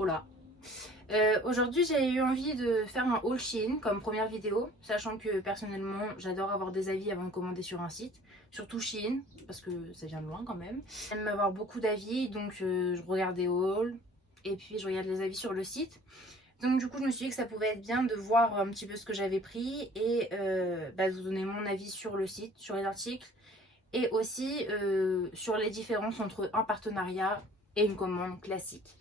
Oh là. Aujourd'hui j'ai eu envie de faire un haul Shein comme première vidéo, sachant que personnellement j'adore avoir des avis avant de commander sur un site, surtout Shein parce que ça vient de loin quand même. J'aime avoir beaucoup d'avis, donc je regarde des hauls et puis je regarde les avis sur le site. Donc du coup je me suis dit que ça pouvait être bien de voir un petit peu ce que j'avais pris et de vous donner mon avis sur le site, sur les articles et aussi sur les différences entre un partenariat et une commande classique.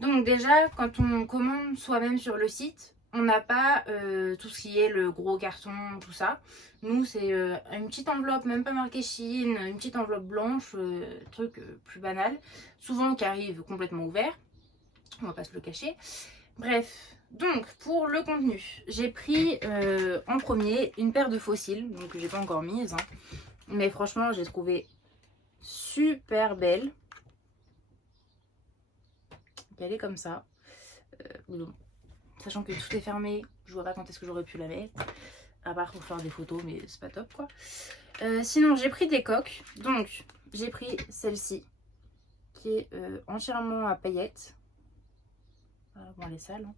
Donc déjà, quand on commande soi-même sur le site, on n'a pas tout ce qui est le gros carton, tout ça. Nous, c'est une petite enveloppe, même pas marquée Shein, une petite enveloppe blanche, truc plus banal. Souvent qui arrive complètement ouvert, on va pas se le cacher. Bref, donc pour le contenu, j'ai pris en premier une paire de fossiles, donc que j'ai pas encore mise. Hein. Mais franchement, j'ai trouvé super belle. Elle est comme ça. Sachant que tout est fermé, je vois pas quand est-ce que j'aurais pu la mettre. À part pour faire des photos, mais c'est pas top quoi. Sinon, j'ai pris des coques. Donc, j'ai pris celle-ci, qui est entièrement à paillettes. Bon, elle est sale. Hein.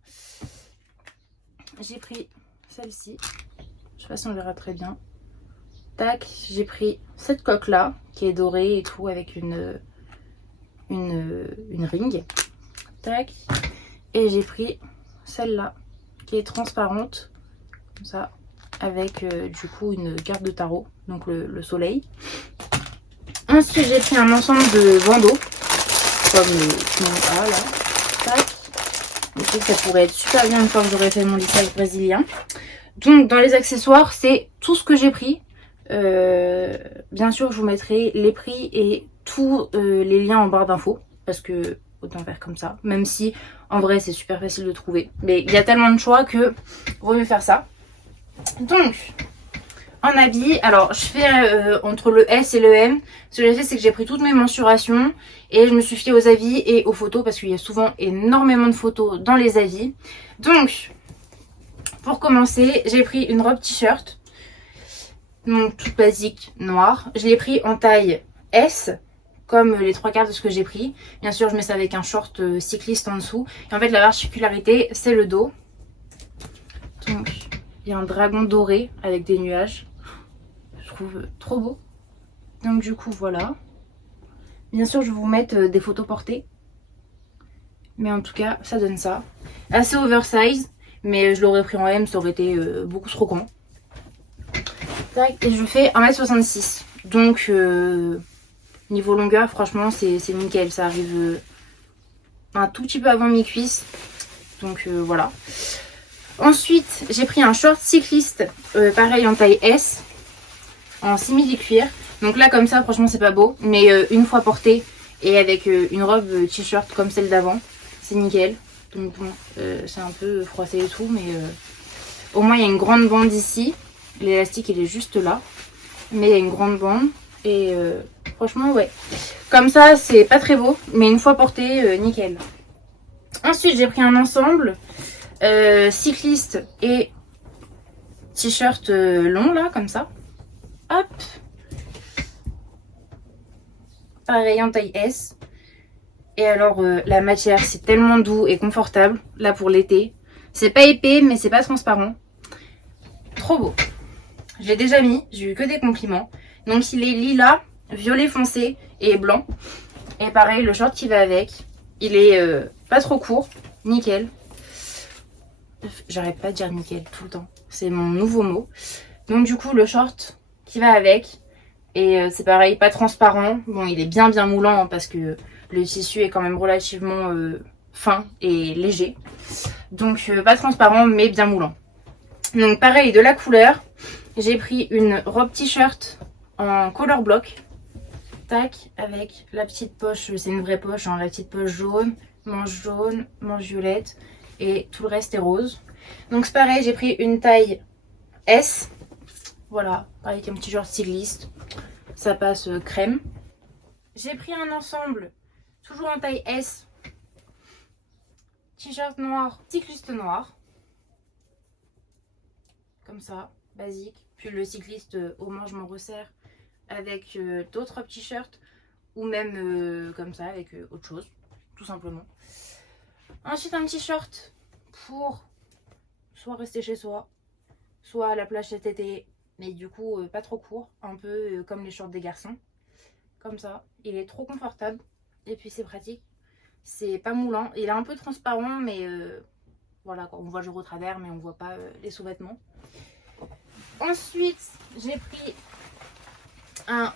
J'ai pris celle-ci. Je sais pas si on verra très bien. Tac, j'ai pris cette coque-là, qui est dorée et tout, avec une ring. Tac. Et j'ai pris celle-là, qui est transparente, comme ça, avec du coup une carte de tarot, donc le soleil. Ensuite, j'ai pris un ensemble de bandeaux, comme le A là. Tac. Je sais que ça pourrait être super bien une fois que j'aurais fait mon lissage brésilien. Donc, dans les accessoires, c'est tout ce que j'ai pris. Bien sûr, je vous mettrai les prix et tous les liens en barre d'infos, parce que autant faire comme ça, même si en vrai c'est super facile de trouver, mais il y a tellement de choix que vaut mieux faire ça. Donc en habit, alors je fais entre le S et le M. Ce que j'ai fait, c'est que j'ai pris toutes mes mensurations et je me suis fiée aux avis et aux photos, parce qu'il y a souvent énormément de photos dans les avis. Donc pour commencer, j'ai pris une robe t-shirt, donc toute basique, noire. Je l'ai pris en taille S, comme les trois quarts de ce que j'ai pris. Bien sûr, je mets ça avec un short cycliste en dessous. Et en fait, la particularité, c'est le dos. Donc, il y a un dragon doré avec des nuages. Je trouve trop beau. Donc, du coup, voilà. Bien sûr, je vais vous mettre des photos portées. Mais en tout cas, ça donne ça. Assez oversize, mais je l'aurais pris en M, ça aurait été beaucoup trop grand. Tac, et je fais 1m66. Donc, niveau longueur, franchement, c'est nickel. Ça arrive un tout petit peu avant mes cuisses. Donc, voilà. Ensuite, j'ai pris un short cycliste, pareil en taille S, en simili-cuir. Donc là, comme ça, franchement, c'est pas beau. Mais une fois porté et avec une robe t-shirt comme celle d'avant, c'est nickel. Donc bon, c'est un peu froissé et tout, mais au moins, il y a une grande bande ici. L'élastique, il est juste là. Mais il y a une grande bande. Et franchement, ouais. Comme ça, c'est pas très beau. Mais une fois porté, nickel. Ensuite, j'ai pris un ensemble cycliste et t-shirt long, là, comme ça. Hop. Pareil, en taille S. Et alors, la matière, c'est tellement doux et confortable. Là, pour l'été. C'est pas épais, mais c'est pas transparent. Trop beau. Je l'ai déjà mis. J'ai eu que des compliments. Donc, il est lilas, violet foncé et blanc. Et pareil, le short qui va avec. Il est pas trop court. Nickel. J'arrête pas de dire nickel tout le temps. C'est mon nouveau mot. Donc, du coup, le short qui va avec. Et c'est pareil, pas transparent. Bon, il est bien moulant, hein, parce que le tissu est quand même relativement fin et léger. Donc pas transparent, mais bien moulant. Donc pareil, de la couleur. J'ai pris une robe t-shirt en color block. Tac, avec la petite poche, c'est une vraie poche, hein, la petite poche jaune, manche violette. Et tout le reste est rose. Donc c'est pareil, j'ai pris une taille S. Voilà, avec un petit genre cycliste. Ça passe crème. J'ai pris un ensemble, toujours en taille S. T-shirt noir, cycliste noir. Comme ça, basique. Puis le cycliste au moins je m'en resserre avec d'autres t-shirts. Ou même comme ça, avec autre chose, tout simplement. Ensuite un petit short pour soit rester chez soi, soit à la plage cet été, mais du coup pas trop court, un peu comme les shorts des garçons. Comme ça, il est trop confortable et puis c'est pratique. C'est pas moulant, il est un peu transparent mais voilà quoi, on voit le jour au travers mais on voit pas les sous-vêtements. Ensuite j'ai pris un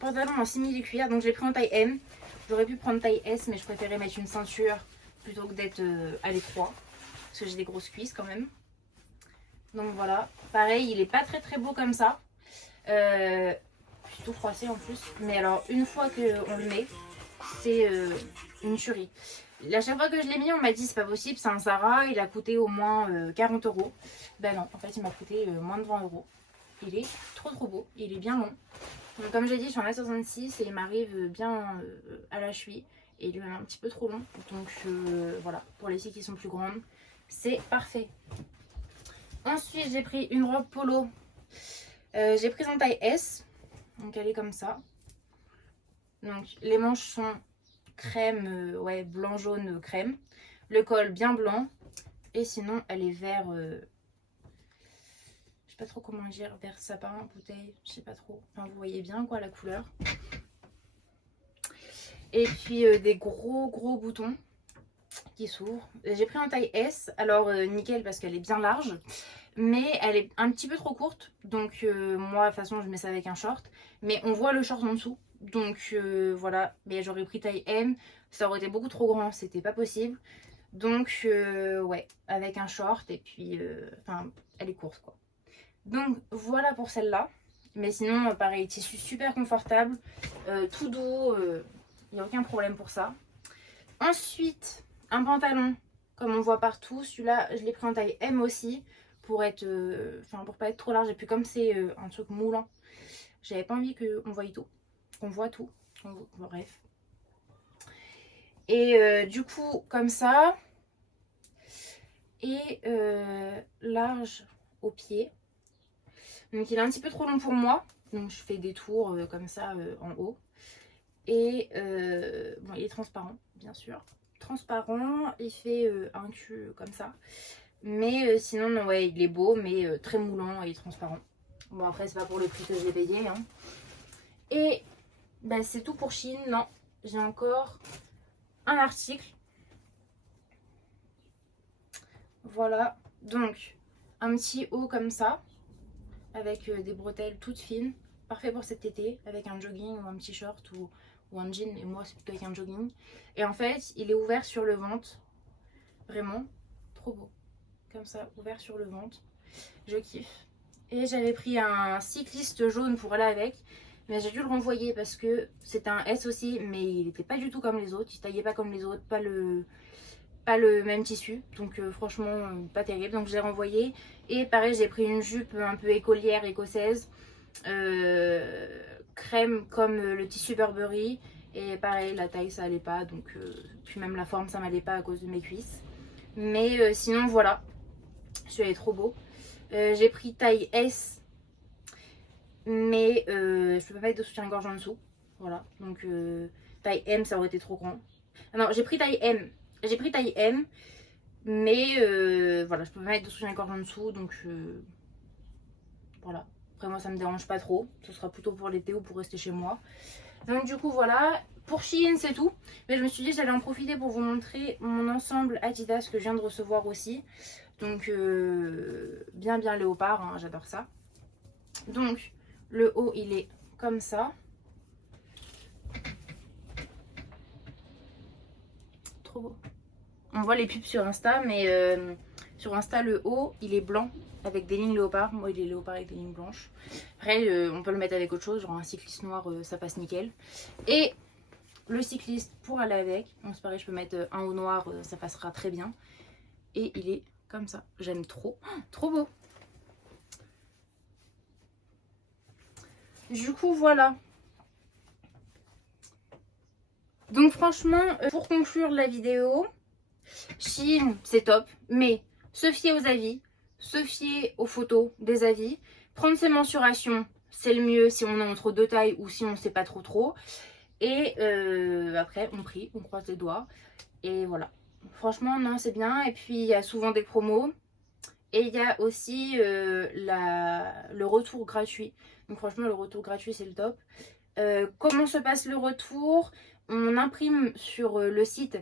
pantalon en simili-cuir, donc j'ai pris en taille M. J'aurais pu prendre taille S mais je préférais mettre une ceinture plutôt que d'être à l'étroit parce que j'ai des grosses cuisses quand même. Donc voilà, pareil il est pas très beau comme ça. Je suis tout froissée en plus, mais alors une fois qu'on le met, c'est une tuerie. À chaque fois que je l'ai mis, on m'a dit c'est pas possible, c'est un Zara, il a coûté au moins 40 €. Ben non, en fait il m'a coûté moins de 20 €. Il est trop beau, il est bien long. Donc, comme j'ai dit, je suis en 1m66 et il m'arrive bien à la cheville. Et il est même un petit peu trop long. Donc voilà, pour les filles qui sont plus grandes, c'est parfait. Ensuite, j'ai pris une robe polo. J'ai pris en taille S. Donc elle est comme ça. Donc les manches sont crème, ouais, blanc, jaune, crème. Le col bien blanc. Et sinon, elle est vert... je sais pas trop comment dire, vert sapin, bouteille, je sais pas trop. Enfin, vous voyez bien quoi la couleur. Et puis des gros boutons qui s'ouvrent. J'ai pris en taille S, alors nickel parce qu'elle est bien large, mais elle est un petit peu trop courte. Donc moi de toute façon je mets ça avec un short, mais on voit le short en dessous. Donc voilà, mais j'aurais pris taille M, ça aurait été beaucoup trop grand, c'était pas possible. Donc ouais, avec un short et puis enfin elle est courte quoi. Donc voilà pour celle-là. Mais sinon pareil, tissu super confortable, tout doux, il n'y a aucun problème pour ça. Ensuite un pantalon comme on voit partout, celui-là je l'ai pris en taille M aussi pour être enfin pour pas être trop large et puis comme c'est un truc moulant, j'avais pas envie qu'on voie tout, qu'on voit tout, bref. Et du coup comme ça et large au pied. Donc il est un petit peu trop long pour moi, donc je fais des tours comme ça en haut. Et bon, il est transparent bien sûr, transparent, il fait un cul comme ça. Mais sinon non, ouais, il est beau mais très moulant et transparent. Bon après c'est pas pour le prix que j'ai payé hein. Et bah, c'est tout pour Shein. Non, j'ai encore un article. Voilà, donc un petit haut comme ça avec des bretelles toutes fines, parfait pour cet été avec un jogging ou un petit short ou un jean, et moi c'est plutôt avec un jogging. Et en fait il est ouvert sur le ventre, vraiment trop beau, comme ça, ouvert sur le ventre, je kiffe. Et j'avais pris un cycliste jaune pour aller avec, mais j'ai dû le renvoyer parce que c'était un S aussi, mais il n'était pas du tout comme les autres, il se taillait pas comme les autres, pas le même tissu, donc franchement pas terrible, donc je l'ai renvoyé. Et pareil j'ai pris une jupe un peu écolière écossaise, crème comme le tissu Burberry, et pareil la taille ça allait pas, donc puis même la forme ça m'allait pas à cause de mes cuisses, mais sinon voilà, celui-là est trop beau. J'ai pris taille S, mais je peux pas mettre de soutien-gorge en dessous, voilà, donc taille M ça aurait été trop grand. Ah non, j'ai pris taille M. J'ai pris taille M, mais voilà, je peux pas mettre de soutien-gorge en dessous, donc voilà. Après moi ça me dérange pas trop, ce sera plutôt pour l'été ou pour rester chez moi. Donc du coup voilà, pour Shein c'est tout. Mais je me suis dit j'allais en profiter pour vous montrer mon ensemble Adidas que je viens de recevoir aussi. Donc bien léopard, hein, j'adore ça. Donc le haut il est comme ça. Trop beau. On voit les pubs sur Insta, mais sur Insta le haut il est blanc avec des lignes léopard. Moi il est léopard avec des lignes blanches. Après on peut le mettre avec autre chose, genre un cycliste noir ça passe nickel. Et le cycliste pour aller avec, bon c'est pareil, je peux mettre un haut noir, ça passera très bien. Et il est comme ça, j'aime trop, trop beau. Du coup voilà. Donc franchement pour conclure la vidéo, Shein c'est top, mais se fier aux avis, se fier aux photos des avis, prendre ses mensurations, c'est le mieux si on est entre deux tailles ou si on ne sait pas trop. Et après on prie, on croise les doigts et voilà. Franchement, non, c'est bien. Et puis, il y a souvent des promos. Et il y a aussi le retour gratuit. Donc franchement, le retour gratuit, c'est le top. Comment se passe le retour? On imprime sur le site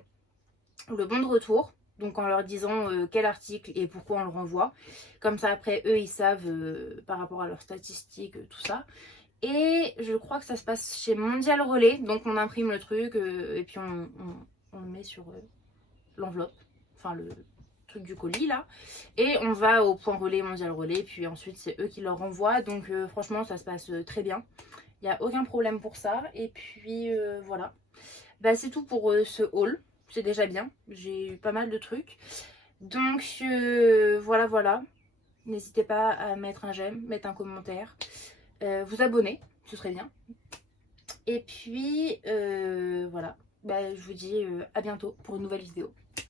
le bon de retour. Donc en leur disant quel article et pourquoi on le renvoie. Comme ça, après, eux, ils savent par rapport à leurs statistiques, tout ça. Et je crois que ça se passe chez Mondial Relais. Donc on imprime le truc et puis on le met sur l'enveloppe. Enfin, le truc du colis là. Et on va au point relais, Mondial Relais. Puis ensuite, c'est eux qui leur renvoient. Donc franchement, ça se passe très bien. Il n'y a aucun problème pour ça. Et puis voilà. Bah, c'est tout pour ce haul. C'est déjà bien. J'ai eu pas mal de trucs. Donc voilà, voilà. N'hésitez pas à mettre un j'aime, mettre un commentaire. Vous abonner, ce serait bien. Et puis voilà. Bah, je vous dis à bientôt pour une nouvelle vidéo.